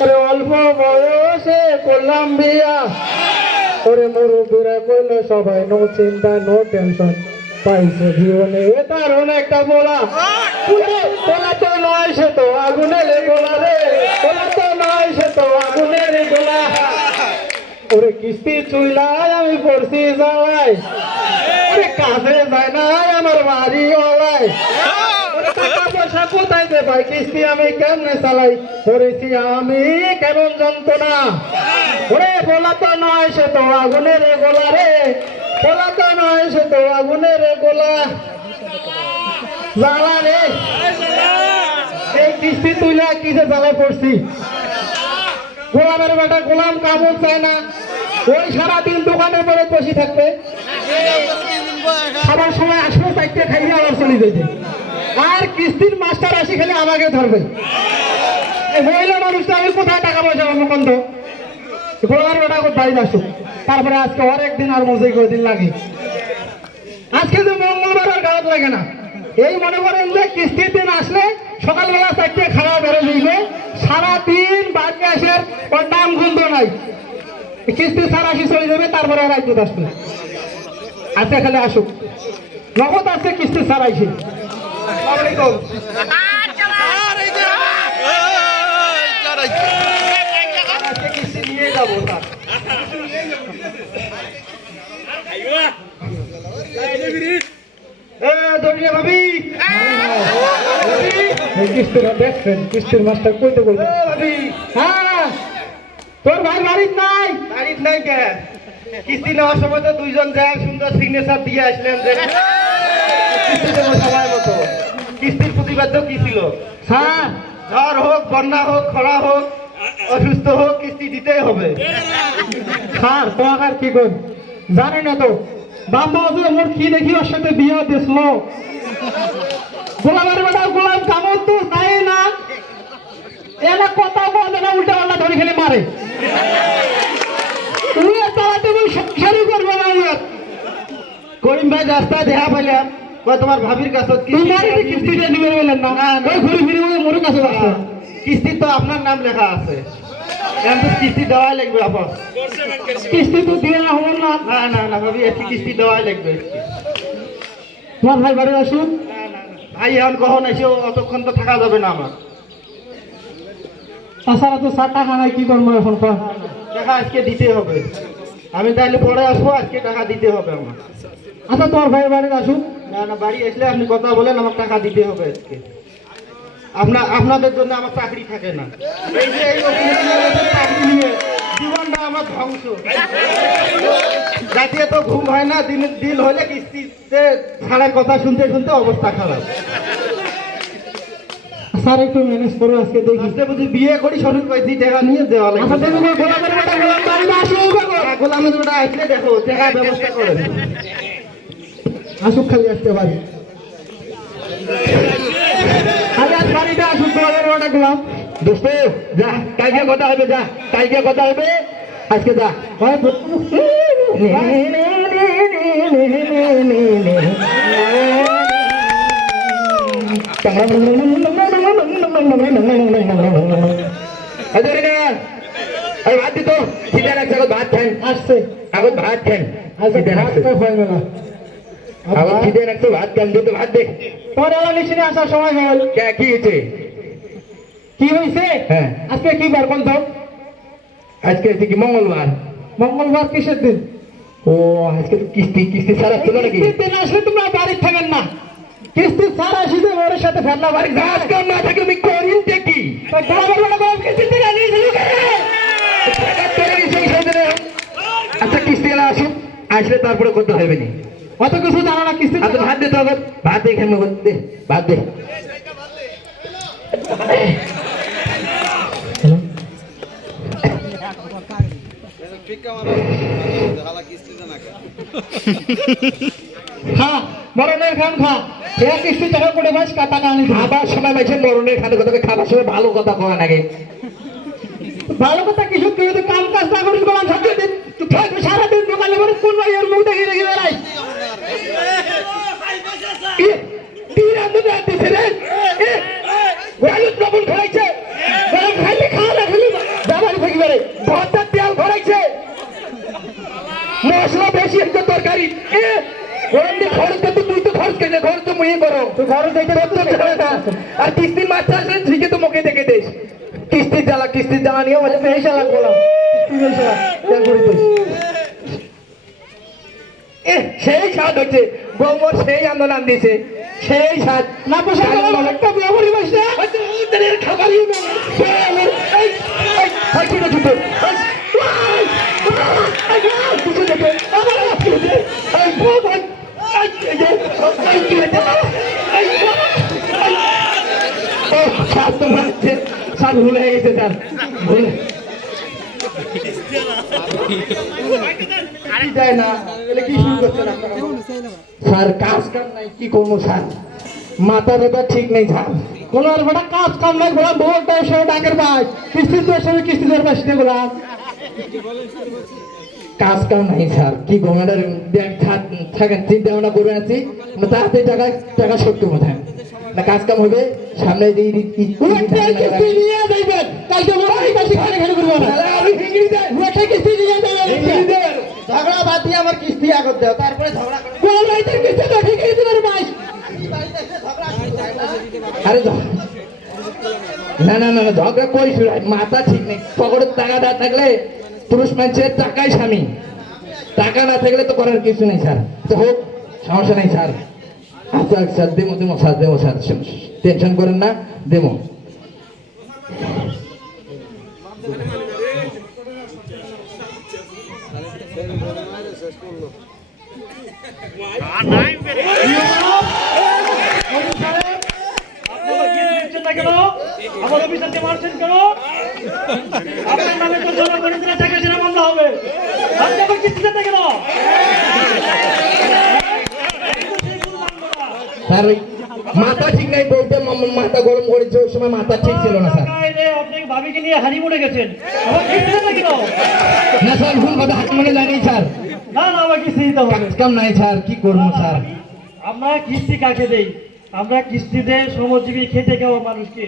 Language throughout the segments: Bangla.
ওরে অল্প বয়সে করলাম বিয়া। ওরে মুরব্বীরা কইল, সবাই নো চিন্তা, নো টেনশন। পাইছে জীবনে, এ তার একটা বলা। তোলা তো নয় সে তো আগুনের গোলা রে। তোলা তো নয় সে তো আগুনের গোলা। ওরে কিস্তি চুইলাই আমি পড়ছি যাওয়াই ওরে কাজে যায় না আমার বাড়ি ওলাই টাকা পয়সা কোথায় কিস্তি আমি কেমনে চালাই করেছি আমি কেমন যন্ত্রণা ওরে বলা তো নয় সে তো আগুনের গোলা রে বলা তো নয় সে তো আগুনের গোলা জ্বালা রে এই কিস্তি তুইলা কিসে জ্বালায় পড়ছি গোলামের বেটা গোলাম কামড় চায় না ওই সারাদিন দোকানের পরে বসে থাকবে খাবার সময় আসবে চারটে খাইয়ে আবার চলে যেতে আর কিস্তির মাস্টার আসি খেলে আমাকে ধরবে। মহিলা মানুষটা, আমি কোথায় টাকা পয়সা পাবো কন্ত গোলামের বেটা কোথায় আসুক তারপরে আজকে অনেক দিন আর মজুরি করে দিন লাগে। আজকে যে মঙ্গলবার আর গাড়াত লাগে না। এই মনে করেন যে কিস্তির দিন আসলে সকালবেলা চারটে খাওয়া বেড়ে দিবে সারাদিন বাড়ি আসে ওর নাম গন্ধ নাই। কিস্তি সারা আসি চলে যাবে, তারপরে আর রাজ্য আসবে আজকে খালি আসুক। নগদ আজকে কিস্তি সারাইছে আজকে কিস্তির দেখছেন কিস্তির মাস্টার কইতে কইতে হ্যাঁ তোর ভাই বাড়ির নাই। বাড়ির নাই কে? কিস্তি নেওয়ার সময় তো দুইজন যায় সুন্দর সিগনেচার দিয়ে আসলেন যে সময় মতো কিস্তির প্রতিবাদ্য কি ছিল? স্যার। ঝড় হোক বন্যা হোক খরা হোক অসুস্থ হোক কিস্তি দিতেই হবে। স্যার তোমাকে আর কি কর জানি না তো বাবা মোর কি দেখি ওর সাথে বিয়ে দিছিল? গোলামের বেটা গোলাম কামড় তো নাই না। এলা কথা বলে না উল্টা পাল্টা ধরে খেলে মারে উনি তারা তুমি সংসারই করবে না করিম ভাই রাস্তায় দেখা পাইলাম। কয় তোমার ভাবির কাছে তোমার কিস্তিটা দিবে বললেন না। ওই ঘুরে ফিরে ওই মোর কাছে আসছে কিস্তি তো আপনার নাম লেখা আছে। এখন তো কিস্তি দেওয়াই লাগবে আপন কিস্তি তো দিয়ে না হলো না। না না না ভাবি একটি কিস্তি দেওয়াই লাগবে তোমার ভাই বাড়ি আসুন ভাই এখন কখন এসে অতক্ষণ তো থাকা যাবে না আমার। তাছাড়া তো চার টাকা নাই কি করব এখন টাকা আজকে দিতে হবে। আমি তাহলে পরে আসব আজকে টাকা দিতে হবে আমার আচ্ছা তোমার ভাই বাড়ি আসুন না না বাড়ি আসলে আপনি কথা বলেন আমার টাকা দিতে হবে আজকে আপনার আপনাদের জন্য আমার চাকরি থাকে না এই যে এই চাকরি নিয়ে জীবনটা আমার ধ্বংস রাতে তো ঘুম হয় না দিন দিন হলে কিস্তিতে ছাড়ের কথা শুনতে শুনতে অবস্থা খারাপ স্যার একটু ম্যানেজ করো আজকে দেখি বুঝি বিয়ে করি শরীর পয়সি টাকা নিয়ে দেওয়া আচ্ছা গোলামের ওটা আসলে দেখো টাকা ব্যবস্থা করেন আসুক খালি আসতে পারি। খালি আজ বাড়িতে আসুক গোলাম। দোস্ত, যা, কালকে কথা হবে, যা, কালকে কথা হবে। আজকে যা। আরে আরে ভাত দিত ভাত খান। আচ্ছা ভাত হয় না। খিদে লাগছে ভাত খান দিতে ভাত দে। পরে আলা নিচে আসার সময় হল কে কি হয়েছে? কি হয়েছে? হ্যাঁ। আজকে কি বার কোন তো আজকে হচ্ছে কি মঙ্গলবার? মঙ্গলবার কিসের দিন? ও আজকে তো কিস্তি কিস্তি সারা ছিল নাকি? কিস্তির দিন আসলে তোমরা বাড়ি থাকেন না। কিস্তি সারা আসিতে ওর সাথে ফেললা বাড়ি কাম না থাকে আমি করিন তো গোলামের বেটা গোলাম কিস্তির দিন আনিয়ে দিল আচ্ছা কিস্তি এলা আসুন আসলে তারপরে করতে হবে না। অত কিছু জানো না কিস্তি আচ্ছা ভাত দে তো আবার ভাত দে এখানে দে ভাত দে। খা মরণের খান খা। কিস্তি টাকা করে মাস কাটা কানি খাবার সময় মরণের কথা খাবার সময় ভালো কথা কয় নাকি ভালো কথা কিছু কাম কাজ না করিস সাথে সারাদিন দোকানে করে কোন ভাইয়ের মুখ দেখে দেখে বেড়াই মশলা বেশি একটা তরকারি। ওরমদি খরচ তো তুই তো খরচ কেন খরচ তো মুই করো। তুই খরচ দেখতে পাচ্ছ না আর কিস্তি মাছ চাষ ঠিকই তো মুখে দেখে দিস কিস্তির জ্বালা কিস্তির জ্বালা নিয়ে আমাদের মেয়ে জ্বালা বললাম সেই স্বাদ হচ্ছে। গোবর সেই আন্দোলন দিছে। সেই স্বাদ। না একটা ব্যবহারই বাস না? খাবারই স্বাদ ভুলে গেছে স্যার ভুলে দেয় কাজ মাথা ব্যথা ঠিক নেই স্যার বেটা কাজ কাম নাই এসে ডাকের ভাই কিস্তি কিস্তি গোলাম কাজ কাম নাই স্যার কি থাকেন চিন্তা ভাবনা আছি টাকা টাকা শোধ না কাজ কাম হবে সামনে যে করব না আমি কিস্তি ঝগড়া বাদ দিয়ে আমার কিস্তি আগত দেও তারপরে ঝগড়া করে। কোন রাইতের কিস্তি তো ঠিক আছে তোর ভাই আরে ঝ- না না না না ঝগড়া কই শুরু মাথা ঠিক নেই। পকেটের টাকা না থাকলে পুরুষ মানুষের টাকাই স্বামী। টাকা না থাকলে তো করার কিছু নেই স্যার। তো হোক সমস্যা নেই স্যার। আচ্ছা স্যার দেবো দেবো স্যার দেবো স্যার। টেনশন করেন না দেবো। আপনারা কি দিচ্ছেন না কেন আমার অফিসারকে মারছেন কেন আপনার নামে তো জনগণের দিনে টাকা দিলে মামলা হবে আপনি আবার কিস্তি দেন না স্যার মাথা ঠিক নাই বলতে মাথা গরম করেছে ওই সময় মাথা ঠিক ছিল না স্যার। আপনি ভাবিকে নিয়ে হারিয়ে হানিমুনে গেছেন। আবার কিস্তি দেন না কেন না স্যার ভুল কথা হাত মনে জানি স্যার। না না আমার কিস্তি দিতে হবে কাম নাই স্যার কি করব স্যার? আমরা কিস্তি কাকে দেই? আমরা কিস্তি দেই শ্রমজীবী খেটে খাওয়া মানুষকে।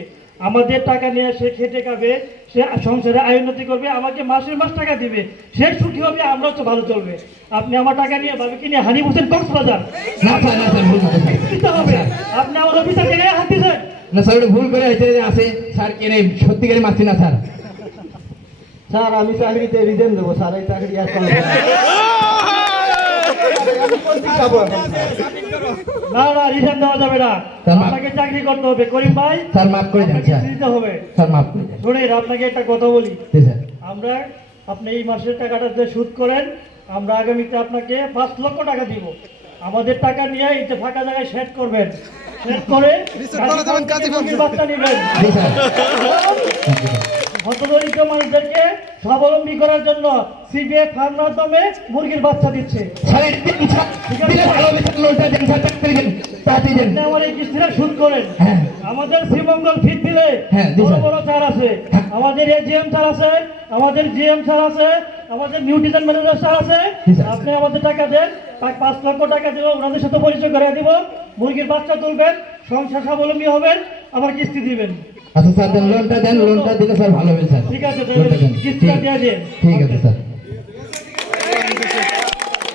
আমাদের টাকা নিয়ে সে খেটে খাবে সে সংসারে আয় উন্নতি করবে আমাকে মাসের মাস টাকা দিবে। সে সুখী হবে আমরাও তো ভালো চলবে। আপনি আমার টাকা নিয়ে নিয়ে হানি বসেন কক্সবাজার। দিতে হবে। আপনি আমার হাত দিয়েছেন না স্যার ওটা ভুল করে হয়েছে যে আছে। স্যার কে নেই? সত্যিকারে মারছি না স্যার। স্যার আমি চাকরিতে রিজেন দেবো স্যার এই চাকরি আর করব না। না না দেওয়া যাবে না। আপনাকে চাকরি করতে হবে। করিম ভাই স্যার মাফ করে দেন স্যার। দিতে হবে। স্যার মাফ করে দেন। শুনেন আপনাকে একটা কথা বলি। স্যার। আমরা আপনি এই মাসের টাকাটা যে সুদ করেন আমরা আগামীতে আপনাকে পাঁচ লক্ষ টাকা দিব। আমাদের টাকা নিয়ে এই যে ফাঁকা জায়গায় সেট করবেন। সেট করে বাচ্চা নেবেন। জি স্যার। হতদরিদ্র মানুষদেরকে স্বাবলম্বী করার জন্য সিবিএফ ফার্ম মাধ্যমে মুরগির বাচ্চা দিচ্ছে? আমার এই কিস্তিটা করেন। হ্যাঁ। আমাদের শ্রীমঙ্গল ফিট দিলে হ্যাঁ, বড়। বড় চার আছে। আমাদের এজিএম চার আছে আমাদের জিএম স্যার আছে আমাদের নিউট্রিশন ম্যানেজার স্যার আছে আপনি আমাদের টাকা দেন প্রায় পাঁচ লক্ষ টাকা দেবো ওনাদের সাথে পরিচয় করে দিব। মুরগির বাচ্চা তুলবেন সংসার স্বাবলম্বী হবেন আবার কিস্তি দিবেন। আচ্ছা স্যার দেন লোনটা দেন লোনটা দিলে স্যার ভালো হবে স্যার। ঠিক আছে কিস্তিটা দিয়ে দেন। ঠিক আছে স্যার।